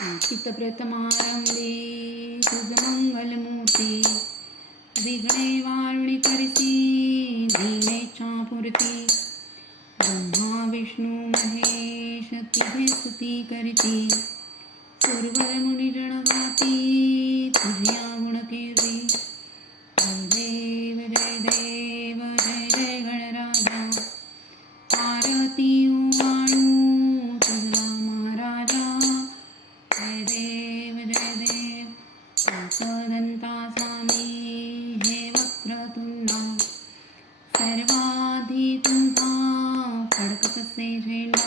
प्रथमारंभे तुझ मंगलमूर्ती विघ्ने वारुणी करसी धीमे पूर्ती ब्रह्मा विष्णु महेश तिघे स्तुती करती सुरवर సర్వదంతా స్వామి హే వక్రతుండా సర్వాధితుంతా పడకసే జెండా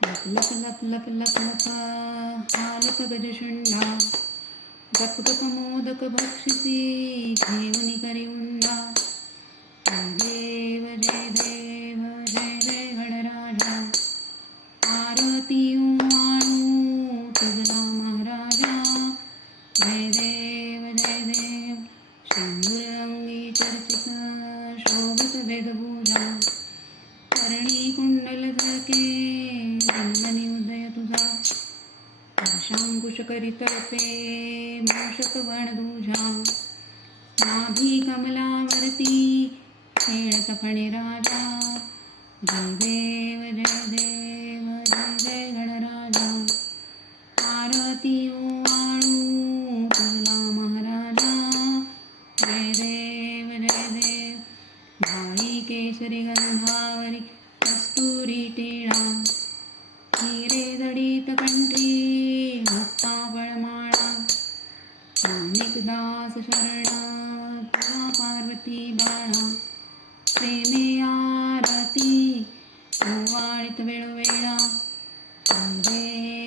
లప్ లప్ లప్ లప్ లప్ హాలక గజషుండా గప్ గప మోదక భక్షిసి దేవుని కరి ఉండా దేవ జయ దేవ జయ జయ గణరాజ ఆరతియూ जय देव जय देव। शंभुरंगी चर्चित शोभित वेदभूजा करणी कुंडल झळके रंगनी उदय तुझा। पाशांकुश करीतर्फे मूषक वणदुजा नाभी कमलावरती खेळत फणे राजा। जय देव जय देव। देव जय देव भाळी केसरी गंधावरी कस्तुरी टिळा हिरे जडित कंठी मुक्ता बळमाळा माणिकदास शरणा तुला पार्वती बाळा प्रेमे आरती ओवाळीत वेळोवेळा जय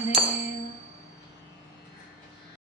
वाणू